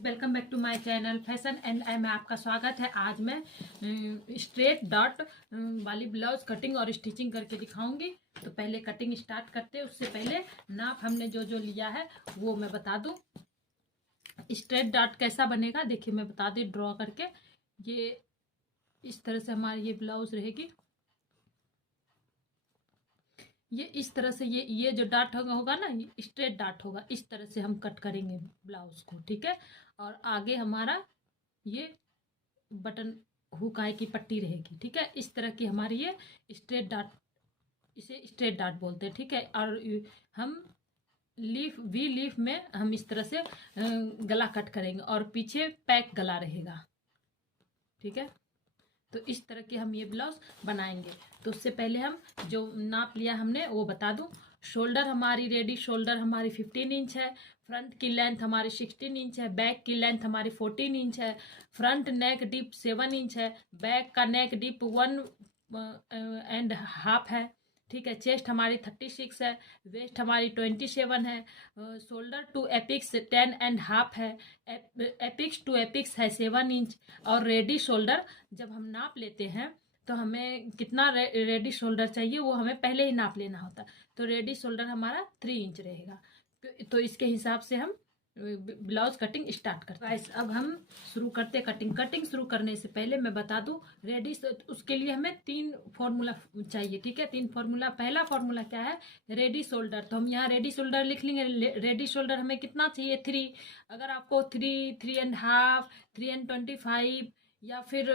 Welcome back to my channel fashion and I में आपका स्वागत है। आज मैं स्ट्रेट डॉट वाली ब्लाउज कटिंग और स्टिचिंग करके दिखाऊंगी। तो पहले कटिंग स्टार्ट करते हैं, उससे पहले नाप हमने जो जो लिया है वो मैं बता दूं। स्ट्रेट डॉट कैसा बनेगा देखिए, मैं बता दी ड्रॉ करके। ये इस तरह से हमारी ये ब्लाउज रहेगी। ये इस तरह से ये जो डाट होगा ना, ये स्ट्रेट डाट होगा। इस तरह से हम कट करेंगे ब्लाउज को, ठीक है। और आगे हमारा ये बटन हुकाई की पट्टी रहेगी, ठीक है। इस तरह की हमारी ये स्ट्रेट डाट, इसे स्ट्रेट डाट बोलते हैं, ठीक है। और हम वी लीफ में हम इस तरह से गला कट करेंगे और पीछे पैक गला रहेगा, ठीक है। तो इस तरह की हम ये ब्लाउज बनाएंगे। तो उससे पहले हम जो नाप लिया हमने वो बता दूं। शोल्डर हमारी रेडी शोल्डर हमारी 15 इंच है। फ्रंट की लेंथ हमारी 16 इंच है। बैक की लेंथ हमारी 14 इंच है। फ्रंट नेक डीप 7 इंच है। बैक का नेक डीप 1.5 है, ठीक है। चेस्ट हमारी 36 है। वेस्ट हमारी 27 है। शोल्डर टू एपिक्स 10.5 है। एपिक्स टू एपिक्स है 7 इंच। और रेडी शोल्डर जब हम नाप लेते हैं तो हमें कितना रेडी शोल्डर चाहिए वो हमें पहले ही नाप लेना होता। तो रेडी शोल्डर हमारा 3 इंच रहेगा। तो इसके हिसाब से हम ब्लाउज कटिंग स्टार्ट करते हैं। अब हम शुरू करते हैं कटिंग शुरू करने से पहले मैं बता दूं, रेडी उसके लिए हमें 3 फॉर्मूला चाहिए, ठीक है। 3 फॉर्मूला। पहला फॉर्मूला क्या है, रेडी शोल्डर। तो हम यहाँ रेडी शोल्डर लिख लेंगे। रेडी शोल्डर हमें कितना चाहिए, 3। अगर आपको 3, 3.5, 3.25 या फिर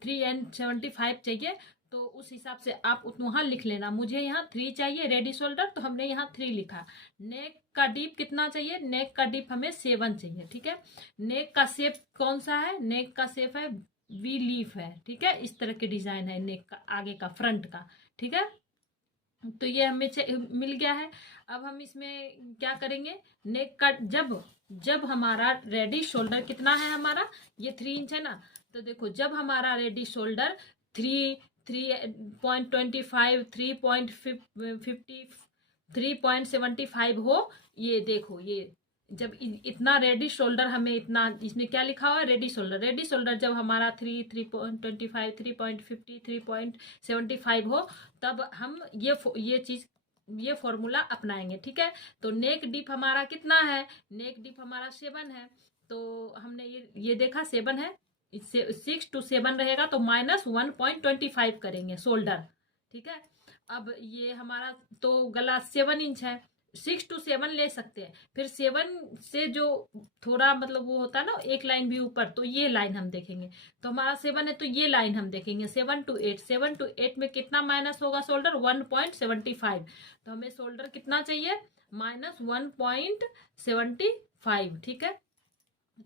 3.75 चाहिए तो उस हिसाब से आप वहाँ लिख लेना। मुझे यहाँ 3 चाहिए रेडी शोल्डर, तो हमने यहाँ 3 लिखा। नेक का डीप कितना चाहिए, नेक का डीप हमें 7 चाहिए, ठीक है। नेक का शेप कौन सा है, नेक का शेप है वी लीफ है, ठीक है। इस तरह के डिजाइन है नेक का, आगे का फ्रंट का, ठीक है। तो ये हमें मिल गया है। अब हम इसमें क्या करेंगे, नेक का जब हमारा रेडी शोल्डर कितना है, हमारा ये 3 इंच है ना। तो देखो, जब हमारा रेडी शोल्डर 3.25, 3.50, 3.75 हो, ये देखो, ये जब इतना रेडी शोल्डर हमें इतना, इसमें क्या लिखा हुआ है, रेडी शोल्डर। रेडी शोल्डर जब हमारा 3.25, 3.50, 3.75 हो, तब हम ये फॉर्मूला अपनाएंगे, ठीक है। तो नेक डीप हमारा कितना है, नेक डीप हमारा 7 है। तो हमने ये देखा 7 है। इससे 6 to 7 रहेगा तो -1.25 करेंगे शोल्डर, ठीक है। अब ये हमारा तो गला 7 इंच है, 6 to 7 ले सकते हैं। फिर 7 से जो थोड़ा मतलब वो होता है ना, एक लाइन भी ऊपर, तो ये लाइन हम देखेंगे। तो हमारा 7 है तो ये लाइन हम देखेंगे। 7 to 8, 7 to 8 में कितना माइनस होगा शोल्डर, 1.75। तो हमें शोल्डर कितना चाहिए, -1.75, ठीक है।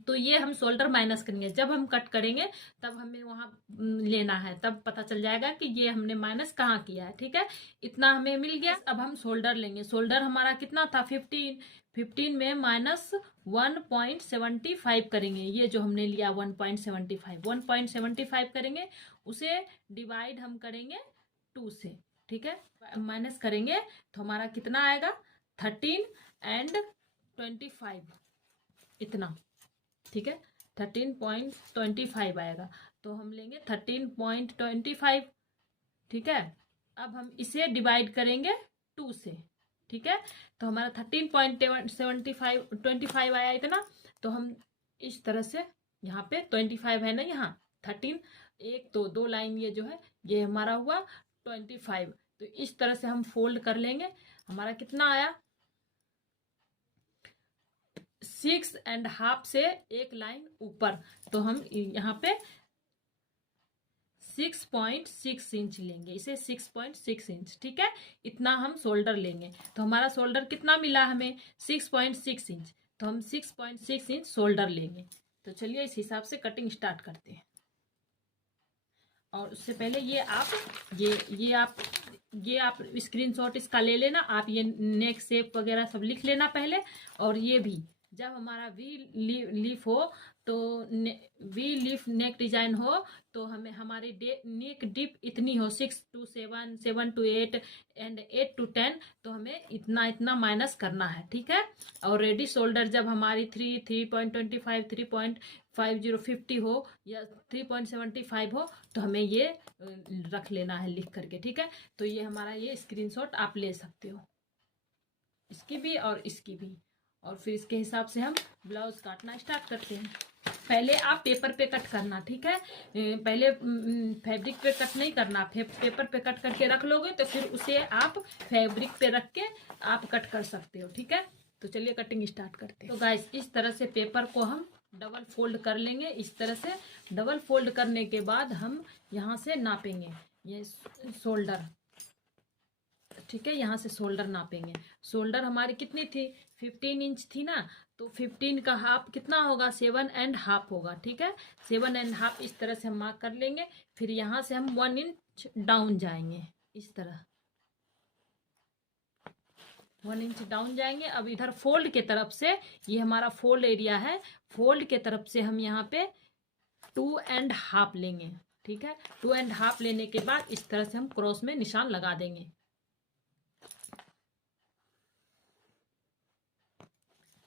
तो ये हम शोल्डर माइनस करेंगे। जब हम कट करेंगे तब हमें वहां लेना है, तब पता चल जाएगा कि ये हमने माइनस कहाँ किया है, ठीक है। इतना हमें मिल गया। अब हम शोल्डर लेंगे। शोल्डर हमारा कितना था, 15 में -1.75 करेंगे। ये जो हमने लिया 1.75 करेंगे, उसे डिवाइड हम करेंगे 2 से, ठीक है। माइनस करेंगे तो हमारा कितना आएगा, 13.25 इतना, ठीक है। 13.25 आएगा। तो हम लेंगे 13.25, ठीक है। अब हम इसे डिवाइड करेंगे 2 से, ठीक है। तो हमारा 13.25 आया इतना। तो हम इस तरह से, यहाँ पे 25 है ना, यहाँ 13, 1 2 2 लाइन ये जो है ये हमारा हुआ 25। तो इस तरह से हम फोल्ड कर लेंगे। हमारा कितना आया, 6.5 से एक लाइन ऊपर। तो हम यहाँ पे 6.6 इंच लेंगे, इसे 6.6 इंच, ठीक है। इतना हम शोल्डर लेंगे। तो हमारा शोल्डर कितना मिला हमें, 6.6 इंच। तो हम 6.6 इंच शोल्डर लेंगे। तो चलिए इस हिसाब से कटिंग स्टार्ट करते हैं। और उससे पहले ये आप स्क्रीनशॉट इसका ले लेना। आप ये नेक शेप वगैरह सब लिख लेना पहले। और ये भी जब हमारा लीफ हो तो वी लीफ नेक डिजाइन हो तो हमें हमारी नेक डिप इतनी हो 6 to 7, 7 to 8 एंड 8 to 10, तो हमें इतना इतना माइनस करना है, ठीक है। और रेडी शोल्डर जब हमारी 3.25, 3.50 हो या 3.75 हो तो हमें ये रख लेना है लिख करके, ठीक है। तो ये हमारा ये स्क्रीनशॉट आप ले सकते हो, इसकी भी और इसकी भी। और फिर इसके हिसाब से हम ब्लाउज काटना स्टार्ट करते हैं। पहले आप पेपर पे कट करना, ठीक है। पहले फैब्रिक पे कट नहीं करना, पेपर पे कट करके रख लोगे तो फिर उसे आप फैब्रिक पे रख के आप कट कर सकते हो, ठीक है। तो चलिए कटिंग स्टार्ट करते हैं। तो गाइस इस तरह से पेपर को हम डबल फोल्ड कर लेंगे। इस तरह से डबल फोल्ड करने के बाद हम यहाँ से नापेंगे ये शोल्डर, ठीक है। यहाँ से शोल्डर नापेंगे। शोल्डर हमारी कितनी थी, 15 इंच थी ना, तो 15 का हाफ कितना होगा, 7.5 होगा, ठीक है। 7.5 इस तरह से हम मार्क कर लेंगे। फिर यहाँ से हम 1 इंच डाउन जाएंगे, इस तरह 1 इंच डाउन जाएंगे। अब इधर फोल्ड के तरफ से, ये हमारा फोल्ड एरिया है, फोल्ड के तरफ से हम यहाँ पे 2.5 लेंगे, ठीक है। 2.5 लेने के बाद इस तरह से हम क्रॉस में निशान लगा देंगे।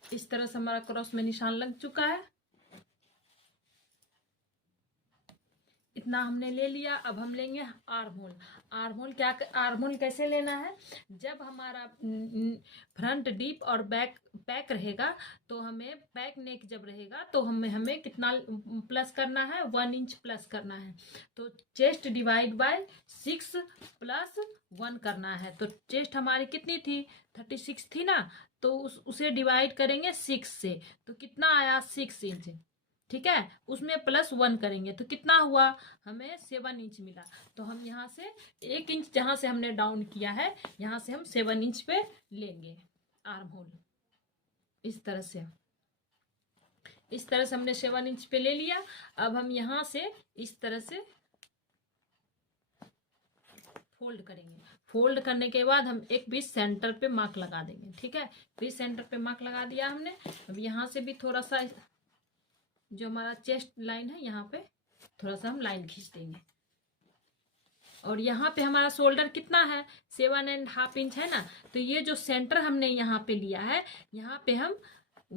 इस तरह से हमारा क्रॉस में निशान लग चुका है। इतना हमने ले लिया। अब हम लेंगे आर्म होल। आर्म होल कैसे लेना है, जब हमारा फ्रंट डीप और बैक पैक रहेगा तो हमें बैक नेक जब रहेगा तो हमें कितना प्लस करना है, 1 इंच प्लस करना है। तो चेस्ट डिवाइड बाय 6 प्लस 1 करना है। तो चेस्ट हमारी कितनी थी, 36 थी ना, तो उसे डिवाइड करेंगे 6 से, तो कितना आया 6 इंच, ठीक है। उसमें प्लस 1 करेंगे तो कितना हुआ, हमें 7 इंच मिला। तो हम यहाँ से 1 इंच जहाँ से हमने डाउन किया है यहाँ से हम 7 इंच पे लेंगे आर्म होल। इस तरह से हमने 7 इंच पे ले लिया। अब हम यहाँ से इस तरह से फोल्ड करेंगे। फोल्ड करने के बाद हम एक बीच सेंटर पे मार्क लगा देंगे, ठीक है। बीच सेंटर पे मार्क लगा दिया हमने। अब यहाँ से भी थोड़ा सा जो हमारा चेस्ट लाइन है यहाँ पे थोड़ा सा हम लाइन खींच देंगे। और यहाँ पे हमारा शोल्डर कितना है, 7.5 इंच है ना, तो ये जो सेंटर हमने यहाँ पे लिया है यहाँ पे हम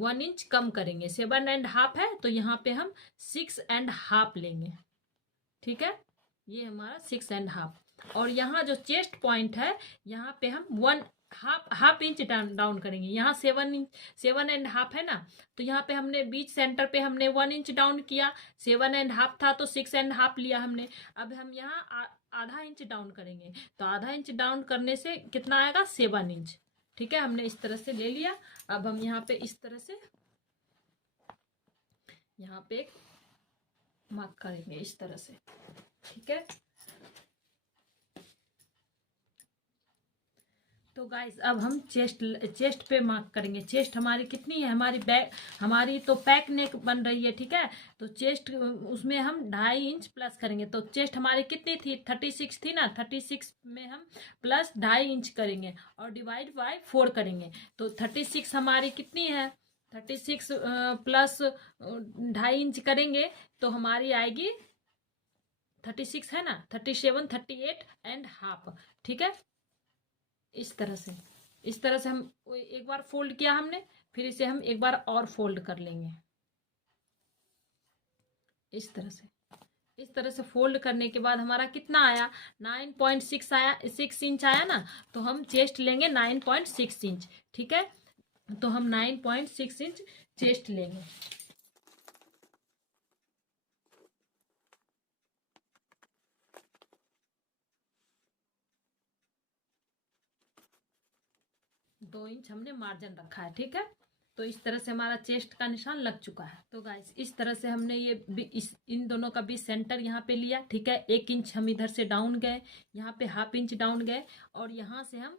1 इंच कम करेंगे। 7.5 है तो यहाँ पे हम 6.5 लेंगे, ठीक है। ये हमारा 6.5। और यहाँ जो चेस्ट पॉइंट है यहाँ पे हम हाफ इंच डाउन करेंगे। यहाँ 7.5 है ना, तो यहाँ पे हमने बीच सेंटर पे हमने 1 इंच डाउन किया। 7.5 था तो 6.5 लिया हमने। अब हम यहाँ आधा इंच डाउन करेंगे, तो आधा इंच डाउन करने से कितना आएगा, 7 इंच, ठीक है। हमने इस तरह से ले लिया। अब हम यहाँ पे इस तरह से यहाँ पे एक मार्क करेंगे इस तरह से, ठीक है। तो गाइस अब हम चेस्ट पे मार्क करेंगे। चेस्ट हमारी कितनी है, हमारी तो पैक नेक बन रही है, ठीक है। तो चेस्ट उसमें हम 2.5 इंच प्लस करेंगे। तो चेस्ट हमारी कितनी थी, 36 थी ना, 36 में हम प्लस 2.5 इंच करेंगे और डिवाइड बाय 4 करेंगे। तो 36 हमारी कितनी है, 36 प्लस 2.5 इंच करेंगे तो हमारी आएगी 36 है ना, 37, 38.5, ठीक है। इस तरह से हम एक बार फोल्ड किया हमने, फिर इसे हम एक बार और फोल्ड कर लेंगे इस तरह से फोल्ड करने के बाद हमारा कितना आया, 9.6 आया, 6 इंच आया ना, तो हम चेस्ट लेंगे 9.6 इंच, ठीक है। तो हम 9.6 इंच चेस्ट लेंगे। दो इंच हमने मार्जिन रखा है, ठीक है। तो इस तरह से हमारा चेस्ट का निशान लग चुका है। तो गाइस इस तरह से हमने इन दोनों का भी सेंटर यहाँ पे लिया, ठीक है। 1 इंच हम इधर से डाउन गए, यहाँ पे हाफ इंच डाउन गए और यहाँ से हम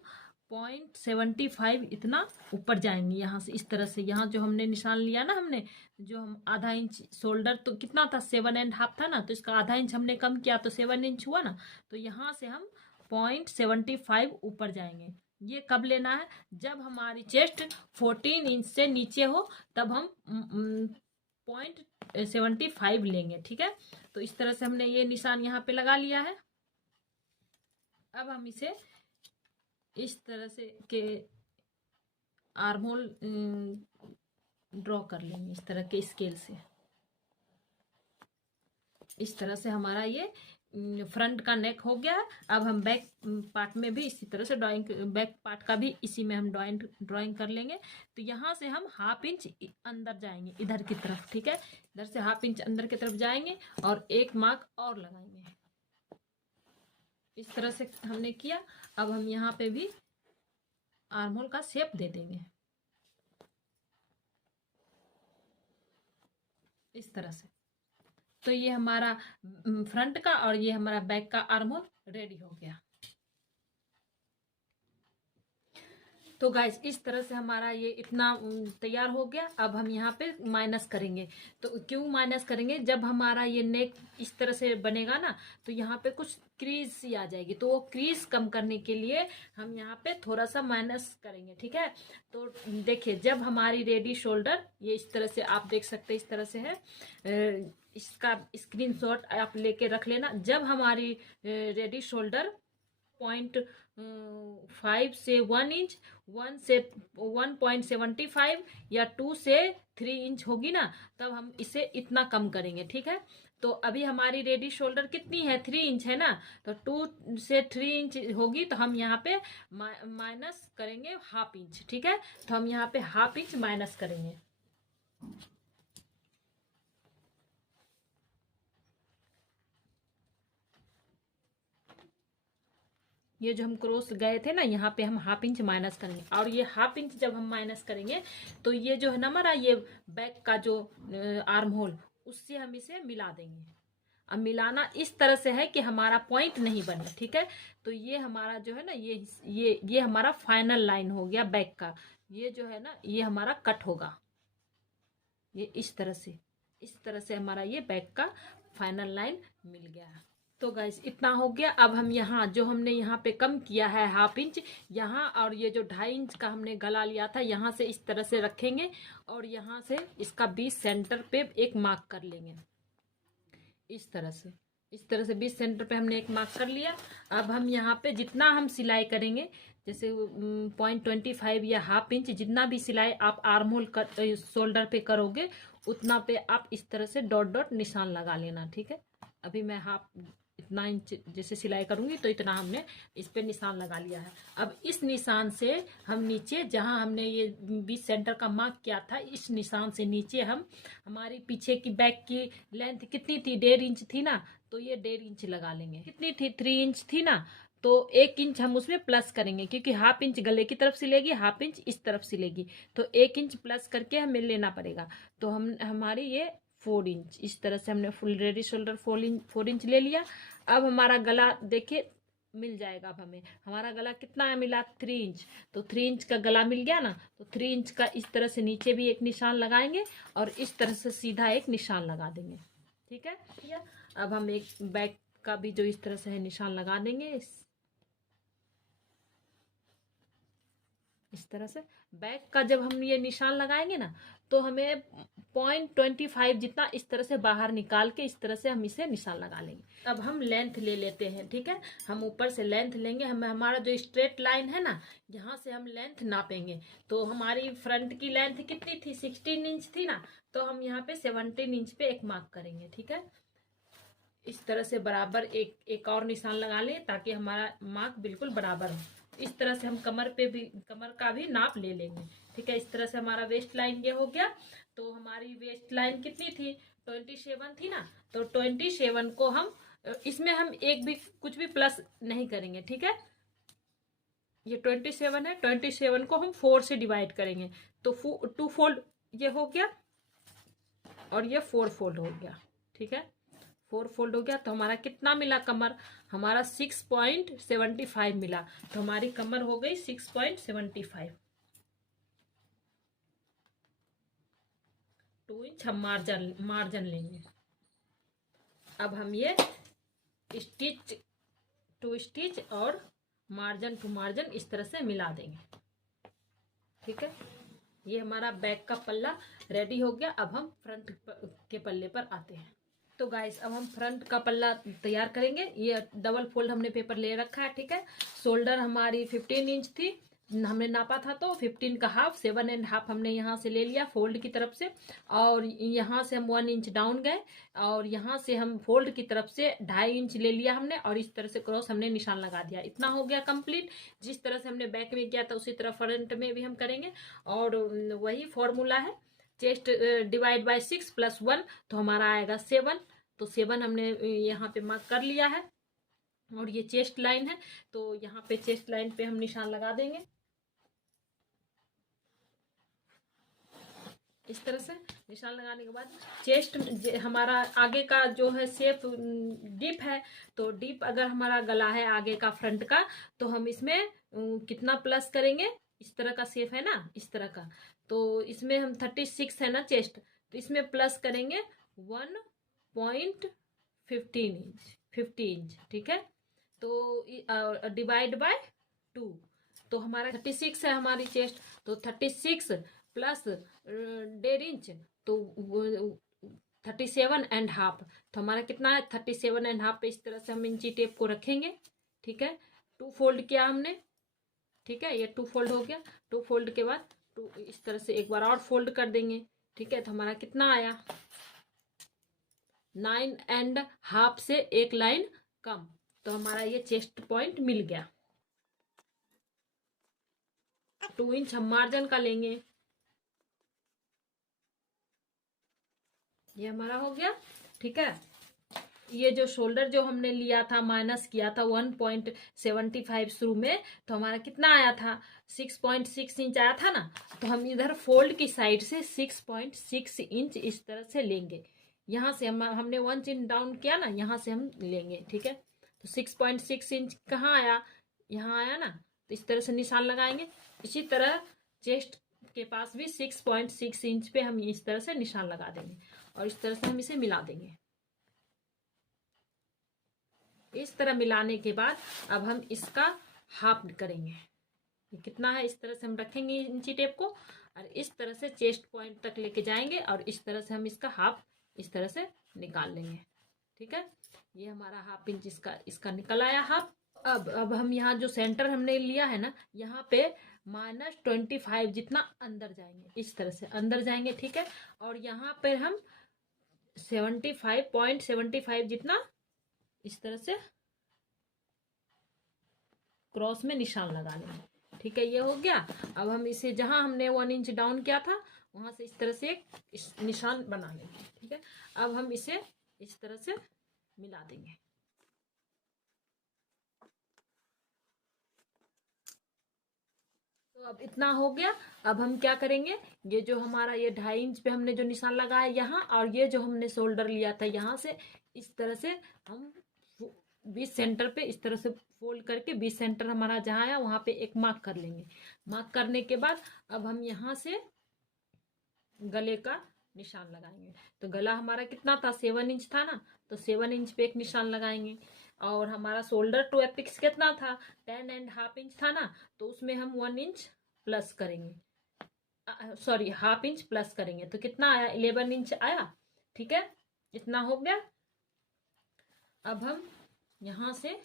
0.75 इतना ऊपर जाएंगे। यहाँ से इस तरह से, यहाँ जो हमने निशान लिया ना हमने, जो हम आधा इंच शोल्डर तो कितना था, 7.5 था ना, तो इसका आधा इंच हमने कम किया तो 7 इंच हुआ ना। तो यहाँ से हम 0.75 ऊपर जाएंगे, ये कब लेना है? जब हमारी चेस्ट 14 इंच से नीचे हो, तब हम 0.75 लेंगे। ठीक है, तो इस तरह से हमने ये निशान यहाँ पे लगा लिया है। अब हम इसे इस तरह से के आर्महोल ड्रॉ कर लेंगे, इस तरह के स्केल से। इस तरह से हमारा ये फ्रंट का नेक हो गया। अब हम बैक पार्ट में भी इसी तरह से बैक पार्ट का भी इसी में हम ड्राइंग कर लेंगे। तो यहाँ से हम 1/2 इंच अंदर जाएंगे इधर की तरफ। ठीक है, इधर से 1/2 इंच अंदर की तरफ जाएंगे और एक मार्क और लगाएंगे। इस तरह से हमने किया। अब हम यहाँ पे भी आर्महोल का शेप दे देंगे इस तरह से। तो ये हमारा फ्रंट का और ये हमारा बैक का आर्महोल रेडी हो गया। तो गाइस इस तरह से हमारा ये इतना तैयार हो गया। अब हम यहाँ पे माइनस करेंगे। तो क्यों माइनस करेंगे? जब हमारा ये नेक इस तरह से बनेगा ना, तो यहाँ पे कुछ क्रीज सी आ जाएगी। तो वो क्रीज कम करने के लिए हम यहाँ पे थोड़ा सा माइनस करेंगे। ठीक है, तो देखिए जब हमारी रेडी शोल्डर ये इस तरह से आप देख सकते हैं, इस तरह से है। इसका स्क्रीनशॉट आप लेके रख लेना। जब हमारी रेडी शोल्डर 0.5 से 1 इंच, 1 से 1.75 या 2 से 3 इंच होगी ना, तब हम इसे इतना कम करेंगे। ठीक है, तो अभी हमारी रेडी शोल्डर कितनी है? 3 इंच है ना, तो 2 से 3 इंच होगी, तो हम यहाँ पे माइनस करेंगे 1/2 इंच। ठीक है, तो हम यहाँ पे 1/2 इंच माइनस करेंगे। ये जो हम क्रॉस गए थे ना, यहाँ पे हम 1/2 इंच माइनस करेंगे। और ये 1/2 इंच जब हम माइनस करेंगे, तो ये जो है ना हमारा ये बैक का जो आर्म होल, उससे हम इसे मिला देंगे। अब मिलाना इस तरह से है कि हमारा पॉइंट नहीं बने। ठीक है, तो ये हमारा जो है ना, ये हमारा फाइनल लाइन हो गया बैक का। ये जो है ना, ये हमारा कट होगा। ये इस तरह से हमारा ये बैक का फाइनल लाइन मिल गया। तो गाइस इतना हो गया। अब हम यहाँ जो हमने यहाँ पे कम किया है 1/2 इंच, यहाँ और ये जो 2.5 इंच का हमने गला लिया था, यहाँ से इस तरह से रखेंगे और यहाँ से इसका 20 सेंटर पे एक मार्क कर लेंगे। इस तरह से 20 सेंटर पे हमने एक मार्क कर लिया। अब हम यहाँ पे जितना हम सिलाई करेंगे, जैसे 0.25 या 1/2 इंच, जितना भी सिलाई आप आर्म होल कर शोल्डर पे करोगे, उतना पे आप इस तरह से डॉट डॉट निशान लगा लेना। ठीक है, अभी मैं इतना इंच जैसे सिलाई करूंगी, तो इतना हमने इस पे निशान लगा लिया है। अब इस निशान से हम नीचे, जहां हमने ये 20 सेंटर का मार्क किया था, इस निशान से नीचे हम हमारी पीछे की बैक की लेंथ कितनी थी? 1.5 इंच थी ना, तो ये 1.5 इंच लगा लेंगे। कितनी थी? 3 इंच थी ना, तो 1 इंच हम उसमें प्लस करेंगे, क्योंकि 1/2 इंच गले की तरफ सिलेगी, 1/2 इंच इस तरफ सिलेगी, तो 1 इंच प्लस करके हमें लेना पड़ेगा। तो हम हमारी ये 4 इंच, इस तरह से हमने फुल रेडी शोल्डर 4 इंच ले लिया। अब हमारा गला देखिए मिल जाएगा। अब हमारा गला कितना मिला? 3 इंच। तो 3 इंच का गला मिल गया ना, तो 3 इंच का इस तरह से नीचे भी एक निशान लगाएंगे और इस तरह से सीधा एक निशान लगा देंगे। ठीक है, अब हम एक बैक का भी जो इस तरह से है निशान लगा देंगे। इस तरह से बैक का जब हम ये निशान लगाएंगे ना, तो हमें 0.25 जितना इस तरह से बाहर निकाल के इस तरह से हम इसे निशान लगा लेंगे। अब हम लेंथ ले लेते हैं। ठीक है, हम ऊपर से लेंथ लेंगे। हमें हमारा जो स्ट्रेट लाइन है ना, यहाँ से हम लेंथ नापेंगे। तो हमारी फ्रंट की लेंथ कितनी थी? 16 इंच थी ना, तो हम यहाँ पे 17 इंच पे एक मार्क करेंगे। ठीक है, इस तरह से बराबर एक और निशान लगा लें, ताकि हमारा मार्क बिल्कुल बराबर हो। इस तरह से हम कमर का भी नाप ले लेंगे। ठीक है, इस तरह से हमारा वेस्ट लाइन ये हो गया। तो हमारी वेस्ट लाइन कितनी थी? 27 थी ना, तो 27 को हम इसमें हम एक भी कुछ भी प्लस नहीं करेंगे। ठीक है, ये 27 है, 27 को हम 4 से डिवाइड करेंगे, तो 2 फोल्ड ये हो गया और ये 4 फोल्ड हो गया। ठीक है, 4 फोल्ड हो गया। तो हमारा कितना मिला कमर? हमारा 6.75 मिला। तो हमारी कमर हो गई 6.75। 2 इंच हम मार्जिन लेंगे। अब हम ये स्टिच टू स्टिच और मार्जिन टू मार्जिन इस तरह से मिला देंगे। ठीक है, ये हमारा बैक का पल्ला रेडी हो गया। अब हम फ्रंट के पल्ले पर आते हैं। तो गाइस अब हम फ्रंट का पल्ला तैयार करेंगे। ये डबल फोल्ड हमने पेपर ले रखा है। ठीक है, शोल्डर हमारी 15 इंच थी, हमने नापा था, तो 15 का हाफ 7.5 हमने यहाँ से ले लिया फोल्ड की तरफ से, और यहाँ से हम 1 इंच डाउन गए, और यहाँ से हम फोल्ड की तरफ से 2.5 इंच ले लिया हमने, और इस तरह से क्रॉस हमने निशान लगा दिया। इतना हो गया कंप्लीट। जिस तरह से हमने बैक में किया था उसी तरह फ्रंट में भी हम करेंगे, और वही फॉर्मूला है, चेस्ट डिवाइड बाय 6 + 1 तो हमारा आएगा 7। तो 7 हमने यहाँ पे मार्क कर लिया है, और ये चेस्ट लाइन है, तो यहाँ पे चेस्ट लाइन पे हम निशान लगा देंगे इस तरह से। निशान लगाने के बाद चेस्ट हमारा आगे का जो है शेप डीप है, तो डीप अगर हमारा गला है आगे का फ्रंट का, तो हम इसमें कितना प्लस करेंगे, इस तरह का शेप है ना, इस तरह का, तो इसमें हम 36 है ना चेस्ट, तो इसमें प्लस करेंगे 1.15 इंच, 50 इंच। ठीक है, तो डिवाइड बाय 2, तो हमारा 36 है हमारी चेस्ट, तो 36 प्लस 1.5 इंच, तो 37.5, तो हमारा कितना है 37.5 पे इस तरह से हम इंची टेप को रखेंगे। ठीक है, 2 फोल्ड किया हमने। ठीक है, ये 2 फोल्ड हो गया। 2 फोल्ड के बाद 2 इस तरह से एक बार और फोल्ड कर देंगे। ठीक है, तो हमारा कितना आया 9.5 से एक लाइन कम, तो हमारा ये चेस्ट पॉइंट मिल गया। 2 इंच हम मार्जिन का लेंगे, ये हमारा हो गया। ठीक है, ये जो शोल्डर जो हमने लिया था माइनस किया था 1.75 शुरू में, तो हमारा कितना आया था 6.6 इंच आया था ना, तो हम इधर फोल्ड की साइड से 6.6 इंच इस तरह से लेंगे। यहाँ से हमने 1 इंच डाउन किया ना, यहाँ से हम लेंगे। ठीक है, तो 6.6 इंच कहाँ आया, यहाँ आया ना, तो इस तरह से निशान लगाएंगे। इसी तरह चेस्ट के पास भी 6.6 इंच पे हम इस तरह से निशान लगा देंगे, और इस तरह से हम इसे मिला देंगे। इस तरह मिलाने के बाद अब हम इसका हाफ करेंगे। ये कितना है इस तरह से हम रखेंगे इंची टेप को, और इस तरह से चेस्ट पॉइंट तक लेके जाएंगे, और इस तरह से हम इसका हाफ इस तरह से निकाल लेंगे। ठीक है, ये हमारा ½ इंच इसका निकल आया हाफ। अब हम यहाँ जो सेंटर हमने लिया है ना, यहाँ पे -25 जितना अंदर जाएंगे, इस तरह से अंदर जाएंगे। ठीक है, और यहाँ पे हम 75.75 जितना इस तरह से क्रॉस में निशान लगा लेंगे। ठीक है, ये हो गया। अब हम इसे जहां हमने 1 इंच डाउन किया था वहां से इस तरह से एक निशान बना लेंगे। ठीक है, अब हम इसे इस तरह से मिला देंगे। तो अब इतना हो गया। अब हम क्या करेंगे, ये जो हमारा ये 2.5 इंच पे हमने जो निशान लगाया यहाँ, और ये जो हमने शोल्डर लिया था यहाँ से इस तरह से हम 20 सेंटर पे इस तरह से फोल्ड करके 20 सेंटर हमारा जहाँ आया वहां पे एक मार्क कर लेंगे। मार्क करने के बाद अब हम यहाँ से गले का निशान लगाएंगे। तो गला हमारा कितना था 7 इंच था ना, तो 7 इंच पे एक निशान लगाएंगे। और हमारा शोल्डर टू एपिक्स कितना था 10.5 इंच था ना, तो उसमें हम 1 इंच प्लस करेंगे, सॉरी ½ इंच प्लस करेंगे, तो कितना आया 11 इंच आया। ठीक है, इतना हो गया। अब हम यहाँ से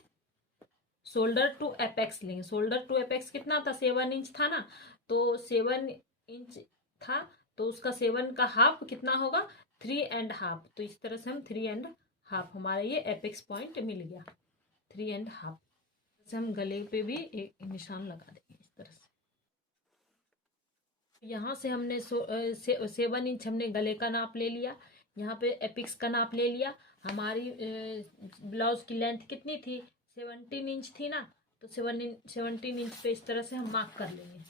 शोल्डर टू एपेक्स लेंगे। शोल्डर टू एपेक्स कितना था 7 इंच था ना, तो 7 इंच था, तो उसका 7 का हाफ कितना होगा 3.5, तो इस तरह से हम 3.5 हमारा ये एपेक्स पॉइंट मिल गया 3.5 से हम गले पे भी एक निशान लगा देंगे इस तरह से। यहाँ से हमने 7 इंच हमने गले का नाप ले लिया, यहाँ पे एपिक्स का नाप ले लिया। हमारी ब्लाउज की लेंथ कितनी थी 17 इंच थी ना, तो 17 इंच पे इस तरह से हम मार्क कर लेंगे,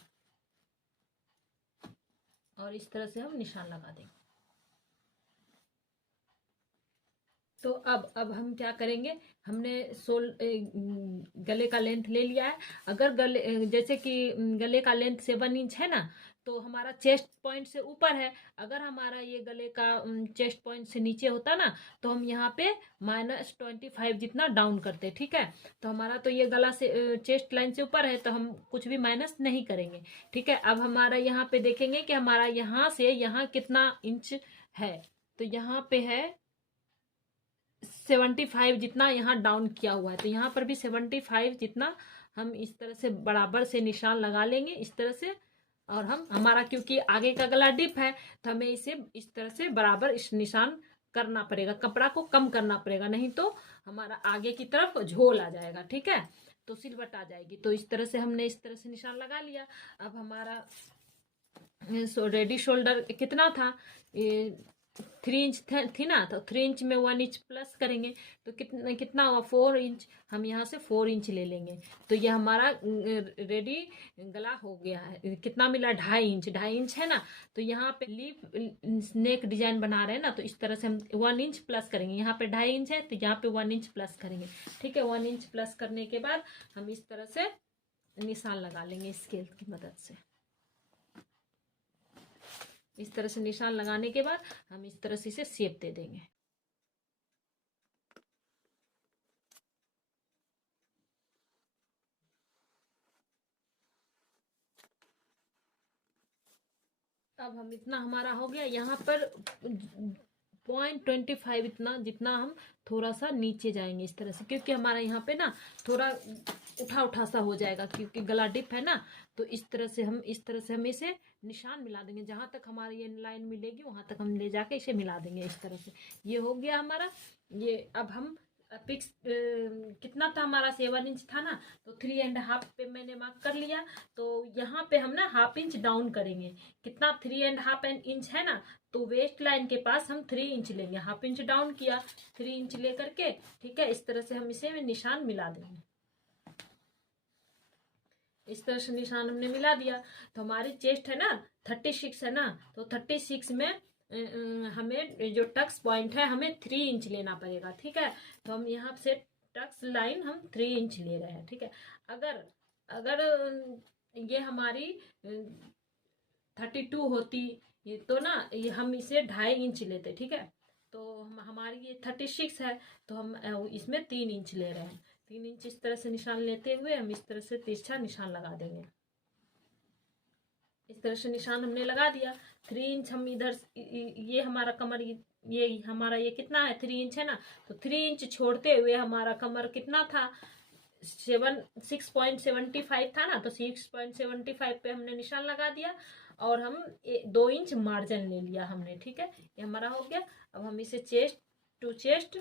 और इस तरह से हम निशान लगा देंगे। तो अब हम क्या करेंगे, हमने गले का लेंथ ले लिया है। अगर गले जैसे कि गले का लेंथ 7 इंच है ना, तो हमारा चेस्ट पॉइंट से ऊपर है। अगर हमारा ये गले का चेस्ट पॉइंट से नीचे होता ना, तो हम यहाँ पे -25 जितना डाउन करते। ठीक है, तो हमारा तो ये गला से चेस्ट लाइन से ऊपर है, तो हम कुछ भी माइनस नहीं करेंगे। ठीक है, अब हमारा यहाँ पे देखेंगे कि हमारा यहाँ से यहाँ कितना इंच है। तो यहाँ पे है 75 जितना यहाँ डाउन किया हुआ है, तो यहाँ पर भी 75 जितना हम इस तरह से बराबर से निशान लगा लेंगे इस तरह से। और हम हमारा क्योंकि आगे का गला डिप है, तो हमें इसे इस तरह से बराबर इस निशान करना पड़ेगा, कपड़ा को कम करना पड़ेगा, नहीं तो हमारा आगे की तरफ झोल आ जाएगा। ठीक है, तो सिलवट आ जाएगी। तो इस तरह से हमने इस तरह से निशान लगा लिया। अब हमारा रेडी शोल्डर कितना था, ये 3 इंच थी ना, तो 3 इंच में 1 इंच प्लस करेंगे, तो कितना हुआ 4 इंच। हम यहाँ से 4 इंच ले लेंगे, तो ये हमारा रेडी गला हो गया है। कितना मिला 2.5 इंच, 2.5 इंच है ना। तो यहाँ पे लीफ नेक डिजाइन बना रहे हैं ना, तो इस तरह से हम 1 इंच प्लस करेंगे। यहाँ पे 2.5 इंच है, तो यहाँ पे 1 इंच प्लस करेंगे। ठीक है, 1 इंच प्लस करने के बाद हम इस तरह से निशान लगा लेंगे स्केल की मदद से। इस तरह से निशान लगाने के बाद हम इस तरह से इसे शेप दे देंगे। अब हम इतना हमारा हो गया। यहाँ पर 0.25 इतना जितना हम थोड़ा सा नीचे जाएंगे इस तरह से, क्योंकि हमारा यहाँ पे ना थोड़ा उठा उठा सा हो जाएगा, क्योंकि गला डिप है ना। तो इस तरह से हम इसे निशान मिला देंगे। जहां तक हमारी ये लाइन मिलेगी वहां तक हम ले जाके इसे मिला देंगे इस तरह से। ये हो गया हमारा ये। अब हम पिक्स कितना था हमारा 7 इंच था ना, तो 3.5 पे मैंने मार्क कर लिया। तो यहाँ पे हम ना 1/2 इंच डाउन करेंगे। कितना 3.5 इंच है ना, तो वेस्ट लाइन के पास हम 3 इंच लेंगे। 1/2 इंच डाउन किया, 3 इंच ले करके। ठीक है, इस तरह से हम इसे निशान मिला देंगे। इस तरह से निशान हमने मिला दिया। तो हमारी चेस्ट है ना 36 है ना, तो 36 में हमें जो टक्स पॉइंट है हमें 3 इंच लेना पड़ेगा। ठीक है, तो हम यहाँ से टक्स लाइन हम 3 इंच ले रहे हैं। ठीक है, अगर अगर ये हमारी 32 होती ये, तो ना ये हम इसे 2.5 इंच लेते। ठीक है, तो हमारी ये 36 है, तो हम इसमें 3 इंच ले रहे हैं। 3 इंच इस तरह से निशान लेते हुए हम इस तरह से तिरछा निशान लगा देंगे। इस तरह से निशान हमने लगा दिया। 3 इंच हम इधर ये हमारा कमर ये हमारा ये कितना है 3 इंच है ना, तो 3 इंच छोड़ते हुए हमारा कमर कितना था 6.75 था ना, तो 6.75 पे हमने निशान लगा दिया। और हम 2 इंच मार्जिन ले लिया हमने। ठीक है, ये हमारा हो गया। अब हम इसे चेस्ट टू चेस्ट,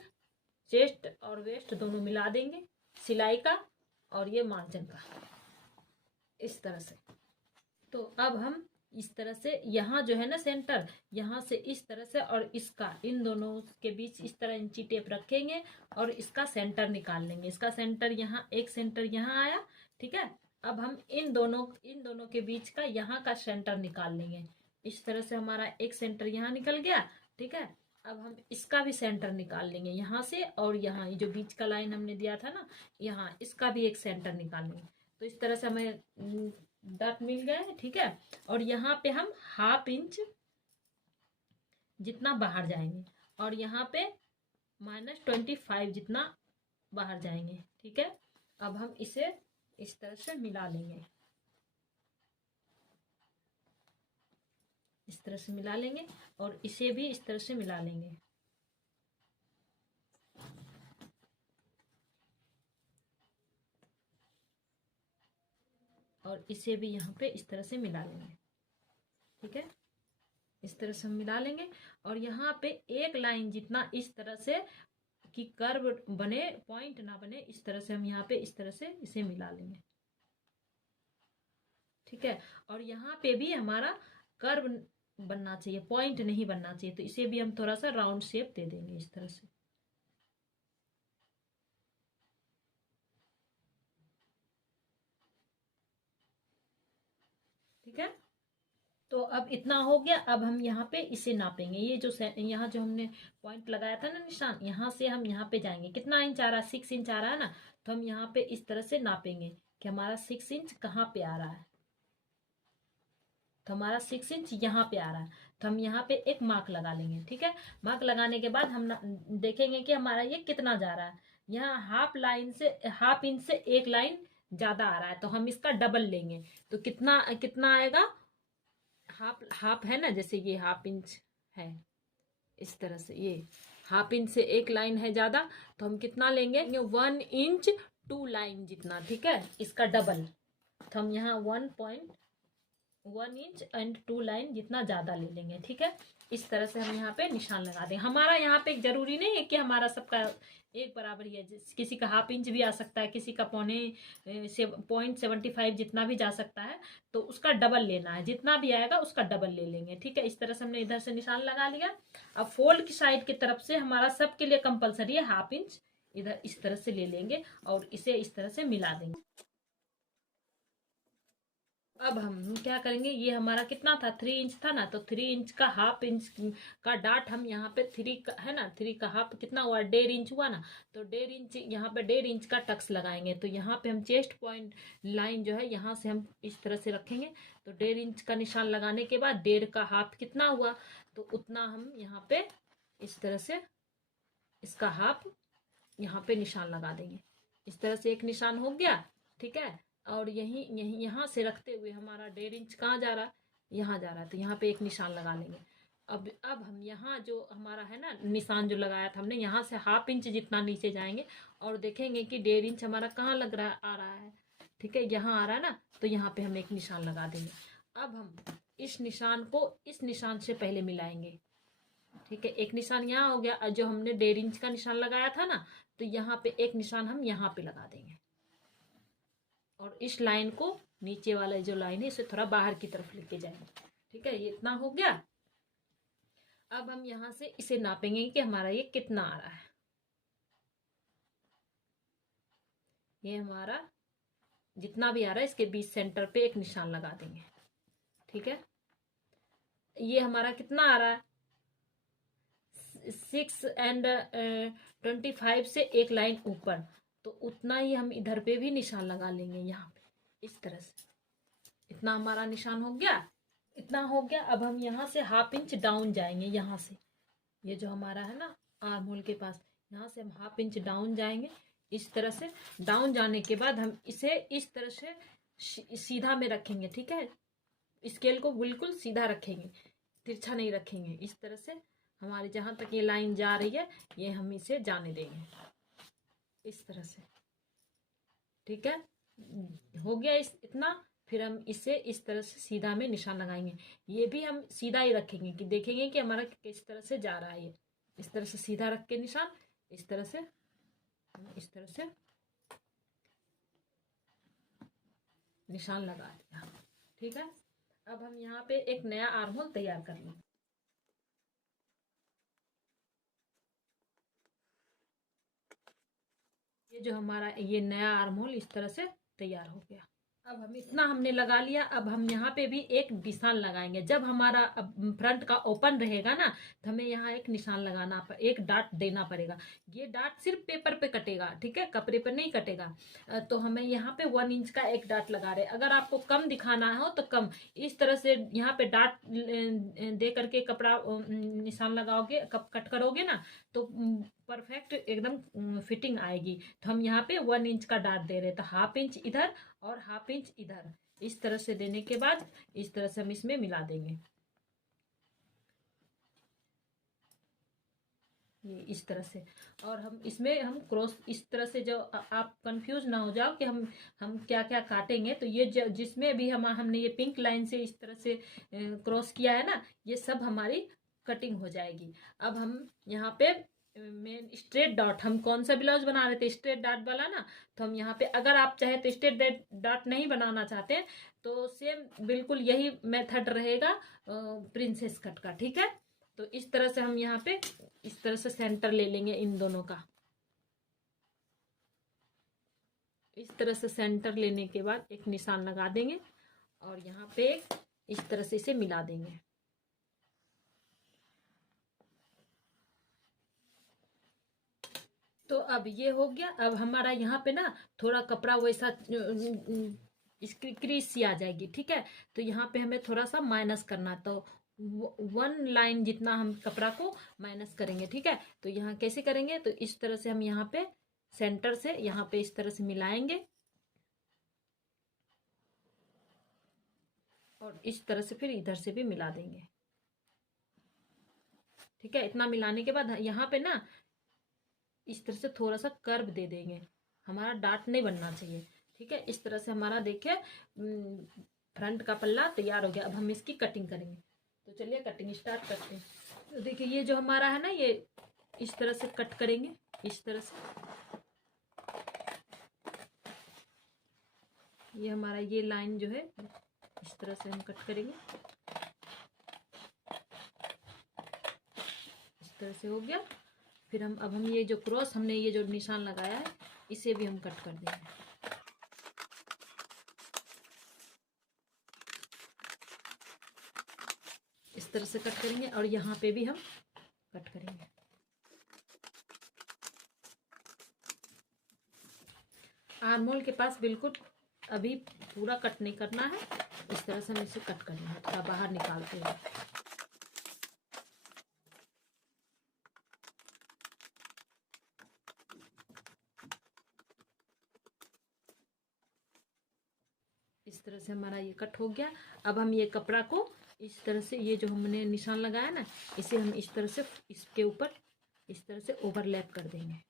चेस्ट और वेस्ट दोनों मिला देंगे, सिलाई का और ये मार्जिन का इस तरह से। तो अब हम इस तरह से यहाँ जो है ना सेंटर, यहाँ से इस तरह से और इसका इन दोनों के बीच इस तरह इंची टेप रखेंगे और इसका सेंटर निकाल लेंगे। इसका सेंटर यहाँ, एक सेंटर यहाँ आया। ठीक है, अब हम इन दोनों के बीच का यहाँ का सेंटर निकाल लेंगे। इस तरह से हमारा एक सेंटर यहाँ निकल गया। ठीक है, अब हम इसका भी सेंटर निकाल लेंगे यहाँ से, और यहाँ ये जो बीच का लाइन हमने दिया था ना, यहाँ इसका भी एक सेंटर निकाल लेंगे। तो इस तरह से हमें डॉट मिल गया है। ठीक है, और यहाँ पे हम 1/2 इंच जितना बाहर जाएंगे, और यहाँ पे -25 जितना बाहर जाएंगे। ठीक है, अब हम इसे इस तरह से मिला लेंगे। इस तरह से मिला लेंगे और इसे भी इस तरह से मिला लेंगे। और इसे भी यहाँ पे इस तरह से मिला लेंगे। ठीक है, इस तरह से हम मिला लेंगे। और यहाँ पे एक लाइन जितना इस तरह से कि कर्व बने, पॉइंट ना बने, इस तरह से हम यहाँ पे इस तरह से इसे मिला लेंगे। ठीक है, और यहाँ पे भी हमारा कर्व बनना चाहिए, पॉइंट नहीं बनना चाहिए, तो इसे भी हम थोड़ा सा राउंड शेप दे देंगे इस तरह से। ठीक है, तो अब इतना हो गया। अब हम यहाँ पे इसे नापेंगे। ये जो यहाँ जो हमने पॉइंट लगाया था ना निशान, यहाँ से हम यहाँ पे जाएंगे। कितना इंच आ रहा है 6 इंच आ रहा है ना, तो हम यहाँ पे इस तरह से नापेंगे कि हमारा 6 इंच कहाँ पे आ रहा है। तो हमारा 6 इंच यहाँ पे आ रहा है, तो हम यहाँ पे एक मार्क लगा लेंगे। ठीक है, मार्क लगाने के बाद हम देखेंगे कि हमारा ये कितना जा रहा है। यहाँ हाफ इंच से एक लाइन ज्यादा आ रहा है, तो हम इसका डबल लेंगे। तो कितना कितना आएगा, हाफ हाफ है ना, जैसे ये हाफ इंच है, इस तरह से ये हाफ इंच से एक लाइन है ज्यादा, तो हम कितना लेंगे, 1 इंच 2 लाइन जितना। ठीक है, इसका डबल, तो हम यहाँ 1.1 इंच एंड 2 लाइन जितना ज्यादा ले लेंगे। ठीक है, इस तरह से हम यहाँ पे निशान लगा दें। हमारा यहाँ पे जरूरी नहीं है कि हमारा सबका एक बराबर ही है, किसी का हाफ इंच भी आ सकता है, किसी का 0.75 जितना भी जा सकता है, तो उसका डबल लेना है, जितना भी आएगा उसका डबल ले लेंगे। ठीक है, इस तरह से हमने इधर से निशान लगा लिया। अब फोल्ड की साइड की तरफ से हमारा सबके लिए कंपलसरी है हाफ इंच, इधर इस तरह से ले लेंगे और इसे इस तरह से मिला देंगे। अब हम क्या करेंगे, ये हमारा कितना था, 3 इंच था ना, तो 3 इंच का हाफ इंच का डाट हम यहाँ पे 3 का है ना, 3 का हाफ कितना हुआ, 1.5 इंच हुआ ना, तो 1.5 इंच यहाँ पे 1.5 इंच का टक्स लगाएंगे। तो यहाँ पे हम चेस्ट पॉइंट लाइन जो है यहाँ से हम इस तरह से रखेंगे। तो 1.5 इंच का निशान लगाने के बाद 1.5 का हाफ कितना हुआ, तो उतना हम यहाँ पे इस तरह से इसका हाफ यहाँ पे निशान लगा देंगे। इस तरह से एक निशान हो गया। ठीक है, और यही यही यहाँ से रखते हुए हमारा 1.5 इंच कहाँ जा रहा है, यहाँ जा रहा है, तो यहाँ पे एक निशान लगा लेंगे। अब हम यहाँ जो हमारा है ना निशान जो लगाया था हमने, यहाँ से हाफ इंच जितना नीचे जाएंगे और देखेंगे कि 1.5 इंच हमारा कहाँ लग रहा आ रहा है। ठीक है, यहाँ आ रहा है ना, तो यहाँ पे हम एक निशान लगा देंगे। अब हम इस निशान को इस निशान से पहले मिलाएंगे। ठीक है, एक निशान यहाँ हो गया, और जो हमने 1.5 इंच का निशान लगाया था ना, तो यहाँ पे एक निशान हम यहाँ पे लगा देंगे और इस लाइन को, नीचे वाला जो लाइन है, इसे थोड़ा बाहर की तरफ लेके जाएंगे। ठीक है, ये इतना हो गया। अब हम यहाँ से इसे नापेंगे कि हमारा ये कितना आ रहा है। ये हमारा जितना भी आ रहा है इसके बीच सेंटर पे एक निशान लगा देंगे। ठीक है, ये हमारा कितना आ रहा है, 6 और 25 से एक लाइन ऊपर, तो उतना ही हम इधर पे भी निशान लगा लेंगे, यहाँ पे इस तरह से। इतना हमारा निशान हो गया, इतना हो गया। अब हम यहाँ से हाफ इंच डाउन जाएंगे, यहाँ से ये जो हमारा है ना आर्म होल के पास, यहाँ से हम हाफ इंच डाउन जाएंगे। इस तरह से डाउन जाने के बाद हम इसे इस तरह से सीधा में रखेंगे। ठीक है, स्केल को बिल्कुल सीधा रखेंगे, तिरछा नहीं रखेंगे। इस तरह से हमारी जहां तक ये लाइन जा रही है, ये हम इसे जाने देंगे इस तरह से। ठीक है, हो गया इतना। फिर हम इसे इस तरह से सीधा में निशान लगाएंगे। ये भी हम सीधा ही रखेंगे कि देखेंगे कि हमारा किस तरह से जा रहा है। ये इस तरह से सीधा रख के निशान इस तरह से निशान लगा दिया। ठीक है, अब हम यहाँ पे एक नया आर्म होल तैयार कर लेंगे। ये जो हमारा ये नया आर्म होल इस तरह से तैयार हो गया। अब हम इतना हमने लगा लिया। अब हम यहाँ पे भी एक निशान लगाएंगे। जब हमारा फ्रंट का ओपन रहेगा ना, तो हमें यहाँ एक निशान लगाना एक डाट देना पड़ेगा। ये डाट सिर्फ पेपर पे कटेगा। ठीक है, कपड़े पर नहीं कटेगा। तो हमें यहाँ पे 1 इंच का एक डाट लगा रहे। अगर आपको कम दिखाना हो तो कम, इस तरह से यहाँ पे डाट दे करके कपड़ा निशान लगाओगे, कट करोगे ना, तो परफेक्ट एकदम फिटिंग आएगी। तो हम यहाँ पे 1 इंच का डाट दे रहे, तो हाफ इंच इधर और हाफ इंच इधर, इस तरह से देने के बाद इस तरह से हम इसमें मिला देंगे। ये इस तरह से, और हम इसमें हम क्रॉस इस तरह से, जो आप कंफ्यूज ना हो जाओ कि हम क्या क्या काटेंगे, तो ये जिसमें भी हमने ये पिंक लाइन से इस तरह से क्रॉस किया है ना, ये सब हमारी कटिंग हो जाएगी। अब हम यहाँ पे मेन स्ट्रेट डॉट, हम कौन सा ब्लाउज बना रहे थे, स्ट्रेट डॉट वाला ना, तो हम यहाँ पे, अगर आप चाहे तो स्ट्रेट डॉट नहीं बनाना चाहते हैं तो सेम बिल्कुल यही मेथड रहेगा प्रिंसेस कट का। ठीक है, तो इस तरह से हम यहाँ पे इस तरह से सेंटर ले लेंगे इन दोनों का। इस तरह से सेंटर लेने के बाद एक निशान लगा देंगे और यहाँ पे इस तरह से इसे मिला देंगे। तो अब ये हो गया। अब हमारा यहाँ पे ना थोड़ा कपड़ा वैसा इसकी क्रीज सी आ जाएगी। ठीक है, तो यहाँ पे हमें थोड़ा सा माइनस करना, तो 1 लाइन जितना हम कपड़ा को माइनस करेंगे। ठीक है, तो यहाँ कैसे करेंगे, तो इस तरह से हम यहाँ पे सेंटर से यहाँ पे इस तरह से मिलाएंगे और इस तरह से फिर इधर से भी मिला देंगे। ठीक है, इतना मिलाने के बाद यहाँ पे ना इस तरह से थोड़ा सा कर्व दे देंगे, हमारा डार्ट नहीं बनना चाहिए। ठीक है, इस तरह से हमारा देखिए फ्रंट का पल्ला तैयार हो गया। अब हम इसकी कटिंग करेंगे, तो चलिए कटिंग स्टार्ट करते हैं। तो देखिए ये जो हमारा है ना, ये इस तरह से कट करेंगे, इस तरह से। ये हमारा ये लाइन जो है इस तरह से हम कट करेंगे, इस तरह से हो गया। फिर हम अब हम ये जो क्रॉस हमने ये जो निशान लगाया है इसे भी हम कट कर देंगे। इस तरह से कट करेंगे और यहाँ पे भी हम कट करेंगे। आर्म होल के पास बिल्कुल अभी पूरा कट नहीं करना है, इस तरह से हम इसे कट करेंगे, थोड़ा बाहर निकालते हैं। इस तरह से हमारा ये कट हो गया। अब हम ये कपड़ा को इस तरह से, ये जो हमने निशान लगाया ना, इसे हम इस तरह से इसके ऊपर इस तरह से ओवरलैप कर देंगे।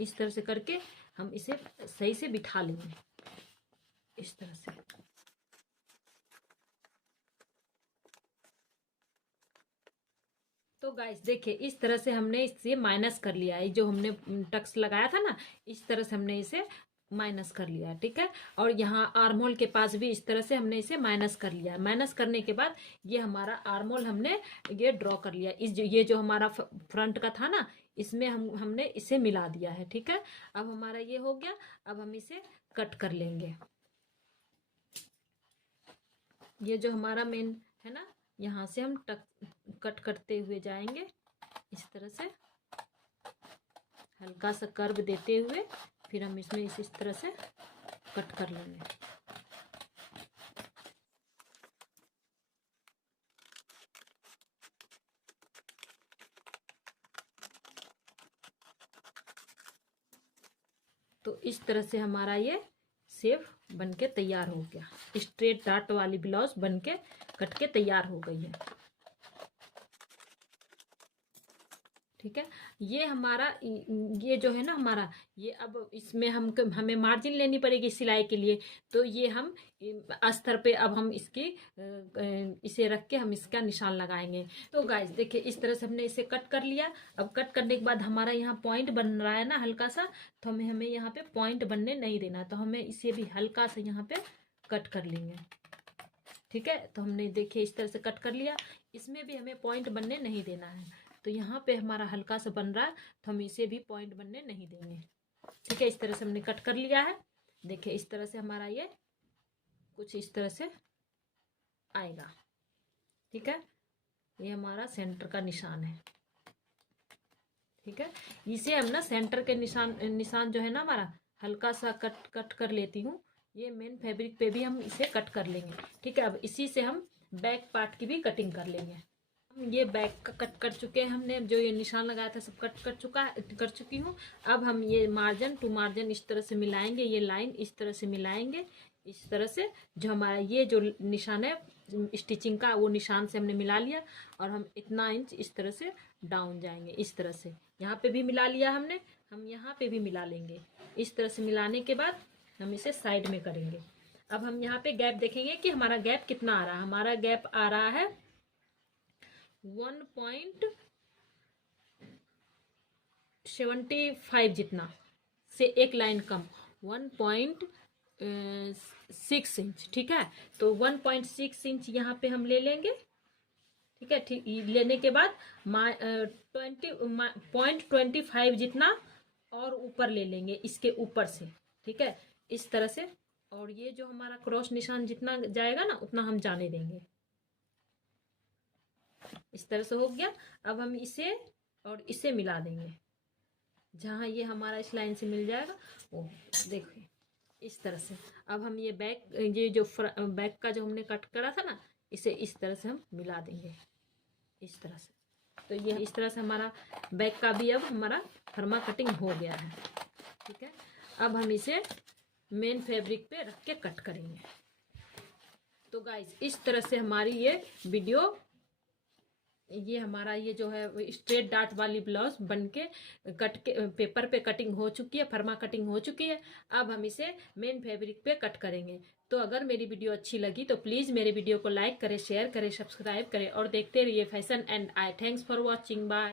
इस तरह से करके हम इसे सही से बिठा लेंगे, इस तरह से। तो गाइस देखिए इस तरह से हमने इससे माइनस कर लिया है, जो हमने टक्स लगाया था ना, इस तरह से हमने इसे माइनस कर लिया है। ठीक है, और यहाँ आर्मोल के पास भी इस तरह से हमने इसे माइनस कर लिया है। माइनस करने के बाद ये हमारा आर्मोल हमने ये ड्रॉ कर लिया। ये जो हमारा फ्रंट का था ना, इसमें हमने इसे मिला दिया है। ठीक है, अब हमारा ये हो गया। अब हम इसे कट कर लेंगे। ये जो हमारा मेन है ना, यहाँ से हम कट करते हुए जाएंगे, इस तरह से हल्का सा कर्व देते हुए फिर हम इसमें इस तरह से कट कर लेंगे। तो इस तरह से हमारा ये शेप बनके तैयार हो गया। स्ट्रेट डार्ट वाली ब्लाउज बनके कट के तैयार हो गई है। ठीक है, ये हमारा ये जो है ना हमारा ये, अब इसमें हमें मार्जिन लेनी पड़ेगी सिलाई के लिए। तो ये हम अस्तर पे अब हम इसकी इसे रख के हम इसका निशान लगाएंगे। तो गाइस देखिए इस तरह से हमने इसे कट कर लिया। अब कट करने के बाद हमारा यहाँ पॉइंट बन रहा है ना हल्का सा, तो हमें यहाँ पे पॉइंट बनने नहीं देना, तो हमें इसे भी हल्का सा यहाँ पे कट कर लेंगे। ठीक है, तो हमने देखिए इस तरह से कट कर लिया, इसमें भी हमें पॉइंट बनने नहीं देना है। तो यहाँ पे हमारा हल्का सा बन रहा है, तो हम इसे भी पॉइंट बनने नहीं देंगे। ठीक है, इस तरह से हमने कट कर लिया है। देखिए इस तरह से हमारा ये कुछ इस तरह से आएगा। ठीक है, ये हमारा सेंटर का निशान है। ठीक है, इसे हम ना सेंटर के निशान जो है ना हमारा हल्का सा कट कर लेती हूँ। ये मेन फैब्रिक पे भी हम इसे कट कर लेंगे। ठीक है, अब इसी से हम बैक पार्ट की भी कटिंग कर लेंगे। ये बैक का कट कर चुके हैं हमने, जो ये निशान लगाया था सब कट कर चुकी हूँ। अब हम ये मार्जिन टू मार्जिन इस तरह से मिलाएंगे, ये लाइन इस तरह से मिलाएंगे, इस तरह से जो हमारा ये जो निशान है स्टिचिंग का, वो निशान से हमने मिला लिया। और हम इतना इंच इस तरह से डाउन जाएंगे, इस तरह से यहाँ पे भी मिला लिया हमने, हम यहाँ पे भी मिला लेंगे। इस तरह से मिलाने के बाद हम इसे साइड में करेंगे। अब हम यहाँ पे गैप देखेंगे कि हमारा गैप कितना आ रहा है। हमारा गैप आ रहा है 1.75 जितना, से एक लाइन कम 1.6 इंच। ठीक है, तो 1.6 इंच यहाँ पे हम ले लेंगे। ठीक है, ठीक लेने के बाद 0.25 जितना और ऊपर ले लेंगे इसके ऊपर से। ठीक है, इस तरह से, और ये जो हमारा क्रॉस निशान जितना जाएगा ना उतना हम जाने देंगे। इस तरह से हो गया। अब हम इसे और इसे मिला देंगे, जहाँ ये हमारा इस लाइन से मिल जाएगा वो देखिए इस तरह से। अब हम ये बैक का जो हमने कट करा था ना, इसे इस तरह से हम मिला देंगे इस तरह से। तो ये इस तरह से हमारा बैक का भी अब हमारा फर्मा कटिंग हो गया है। ठीक है, अब हम इसे मेन फैब्रिक पे रख के कट करेंगे। तो गाइस इस तरह से हमारी ये वीडियो, ये हमारा ये जो है स्ट्रेट डार्ट वाली ब्लाउज बनके कट के पेपर पे कटिंग हो चुकी है, फर्मा कटिंग हो चुकी है। अब हम इसे मेन फैब्रिक पे कट करेंगे। तो अगर मेरी वीडियो अच्छी लगी तो प्लीज़ मेरे वीडियो को लाइक करें, शेयर करें, सब्सक्राइब करें और देखते रहिए fashion and I. Thanks for watching, bye.